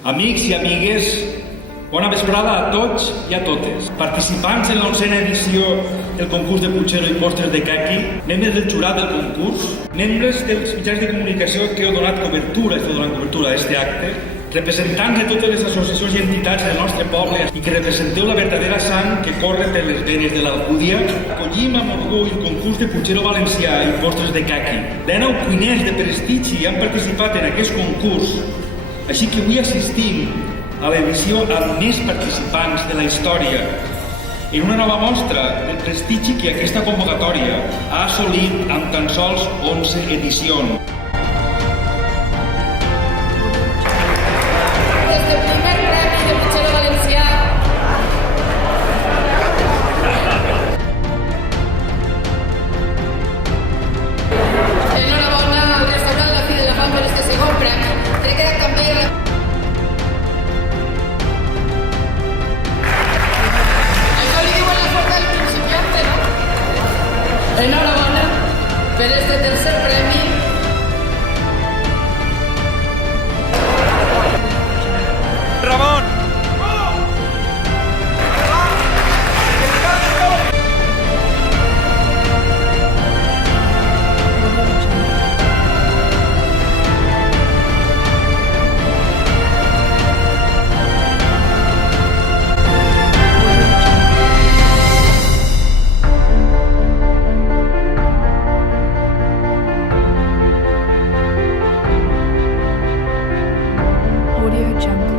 Amics i amigues, bona vesprada a tots i a totes. Participants en la 11a edició del concurs de Puchero i postres de caqui, membres del jurat del concurs, membres dels mitjans de comunicació que heu donat cobertura, a aquest acte, representants de totes les associacions i entitats del nostre poble i que representeu la verdadera sang que corre per les venes de l'Alcúdia, acollim amb orgull el concurs de Puchero valencià i postres de caqui. 19 cuiners de prestigi han participat en aquest concurs, així que avui assistim a l'edició amb més participants de la història, en una nova mostra del prestigi que aquesta convocatòria ha assolit amb tan sols 11 edicions. Des del primer premi de Puchero valencià enhorabona al restaurant La Fi de la Fam per este segon premi. Crec que també això li diuen la porta del principiante, no? Enhorabona per este tercer premi. Ramon! Audio Jungle.